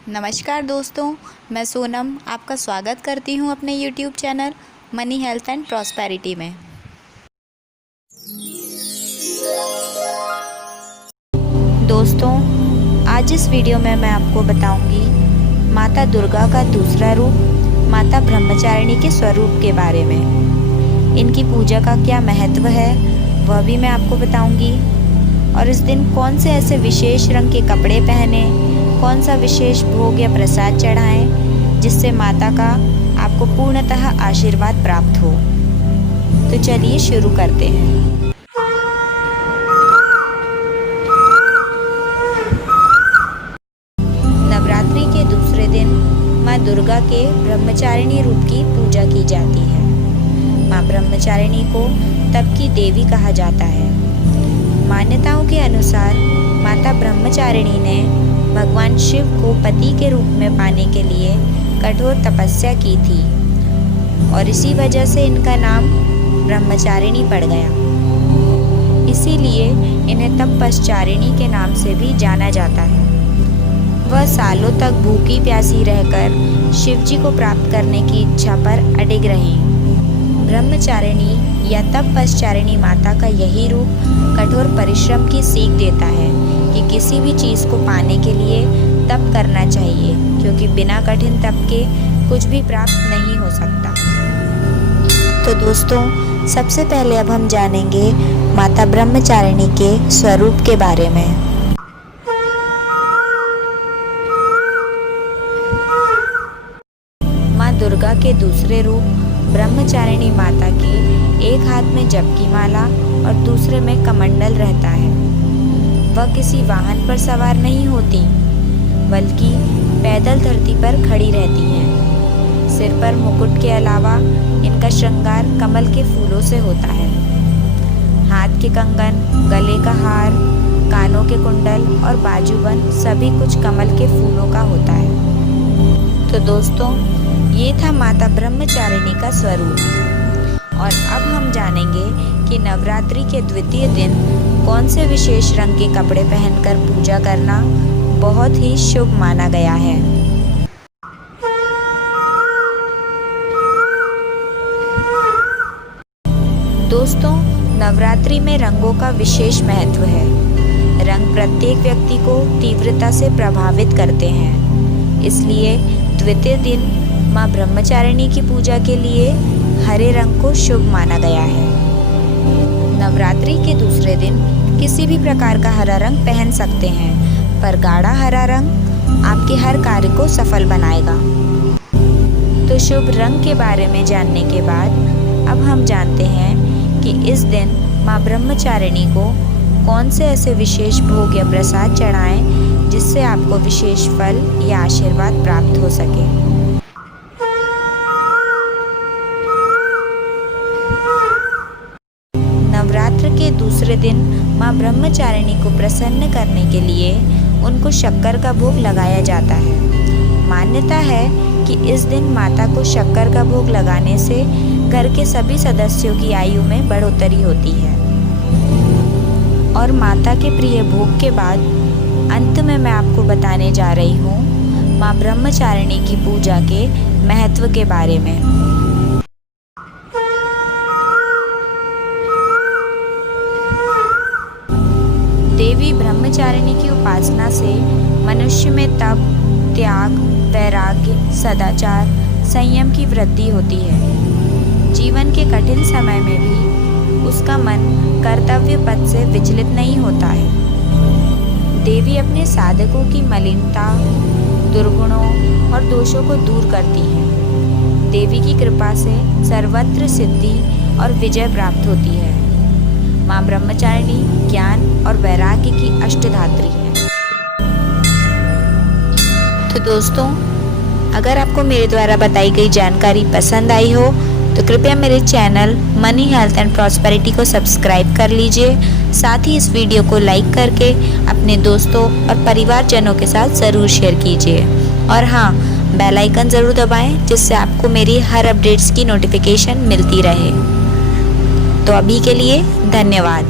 नमस्कार दोस्तों, मैं सोनम आपका स्वागत करती हूँ अपने YouTube channel money health and prosperity में। दोस्तों, आज इस वीडियो में मैं आपको बताऊंगी माता दुर्गा का दूसरा रूप माता ब्रह्मचारिणी के स्वरूप के बारे में। इनकी पूजा का क्या महत्व है वह भी मैं आपको बताऊंगी, और इस दिन कौन से ऐसे विशेष रंग के कपड़े पहने, कौन सा विशेष भोग या प्रसाद चढ़ाएं जिससे माता का आपको पूर्णतः आशीर्वाद प्राप्त हो। तो चलिए शुरू करते हैं। नवरात्रि के दूसरे दिन माँ दुर्गा के ब्रह्मचारिणी रूप की पूजा की जाती है। माँ ब्रह्मचारिणी को तप की देवी कहा जाता है। मान्यताओं के अनुसार माता ब्रह्मचारिणी ने भगवान शिव को पति के रूप में पाने के लिए कठोर तपस्या की थी, और इसी वजह से इनका नाम ब्रह्मचारिणी पड़ गया। इसीलिए इन्हें तपस्चारिणी के नाम से भी जाना जाता है। वह सालों तक भूखी प्यासी रहकर शिव जी को प्राप्त करने की इच्छा पर अडिग रहीं। ब्रह्मचारिणी या तपस्चारिणी माता का यही रूप कठोर परिश्रम की सीख देता है कि किसी भी चीज़ को पाने के लिए तप करना चाहिए, क्योंकि बिना कठिन तप के कुछ भी प्राप्त नहीं हो सकता। तो दोस्तों, सबसे पहले अब हम जानेंगे माता ब्रह्मचारिणी के स्वरूप के बारे में। माँ दुर्गा के दूसरे रूप ब्रह्मचारिणी माता के एक हाथ में जप की माला और दूसरे में कमंडल रहता है। वह किसी वाहन पर सवार नहीं होती, बल्कि पैदल धरती पर खड़ी रहती हैं। सिर पर मुकुट के अलावा इनका श्रृंगार कमल के फूलों से होता है। हाथ के कंगन, गले का हार, कानों के कुंडल और बाजूबंद सभी कुछ कमल के फूलों का होता है। तो दोस्तों, ये था माता ब्रह्मचारिणी का स्वरूप। और अब हम जानेंगे कि नवरात्रि के द्वितीय दिन कौन से विशेष रंग के कपड़े पहनकर पूजा करना बहुत ही शुभ माना गया है। दोस्तों, नवरात्रि में रंगों का विशेष महत्व है। रंग प्रत्येक व्यक्ति को तीव्रता से प्रभावित करते हैं। इसलिए द्वितीय दिन माँ ब्रह्मचारिणी की पूजा के लिए हरे रंग को शुभ माना गया है। नवरात्रि के दूसरे दिन किसी भी प्रकार का हरा रंग पहन सकते हैं, पर गाढ़ा हरा रंग आपके हर कार्य को सफल बनाएगा। तो शुभ रंग के बारे में जानने के बाद अब हम जानते हैं कि इस दिन माँ ब्रह्मचारिणी को कौन से ऐसे विशेष भोग या प्रसाद चढ़ाएं जिससे आपको विशेष फल या आशीर्वाद प्राप्त हो सके। नवरात्र के दूसरे दिन माँ ब्रह्मचारिणी को प्रसन्न करने के लिए उनको शक्कर का भोग लगाया जाता है। मान्यता है कि इस दिन माता को शक्कर का भोग लगाने से घर के सभी सदस्यों की आयु में बढ़ोतरी होती है। और माता के प्रिय भोग के बाद अंत में मैं आपको बताने जा रही हूँ माँ ब्रह्मचारिणी की पूजा के महत्व के बारे में। देवी ब्रह्मचारिणी की उपासना से मनुष्य में तप, त्याग, वैराग्य, सदाचार, संयम की वृद्धि होती है। जीवन के कठिन समय में भी उसका मन कर्तव्य पथ से विचलित नहीं होता है। देवी अपने साधकों की मलिनता, दुर्गुणों और दोषों को दूर करती है। देवी की कृपा से सर्वत्र सिद्धि और विजय प्राप्त होती है। माँ ब्रह्मचारिणी ज्ञान और वैराग्य की अष्टधात्री है। तो दोस्तों, अगर आपको मेरे द्वारा बताई गई जानकारी पसंद आई हो तो कृपया मेरे channel money health and prosperity को सब्सक्राइब कर लीजिए। साथ ही इस वीडियो को लाइक करके अपने दोस्तों और परिवारजनों के साथ ज़रूर शेयर कीजिए। और हाँ, बेल आइकन ज़रूर दबाएं जिससे आपको मेरी हर अपडेट्स की नोटिफिकेशन मिलती रहे। तो अभी के लिए धन्यवाद।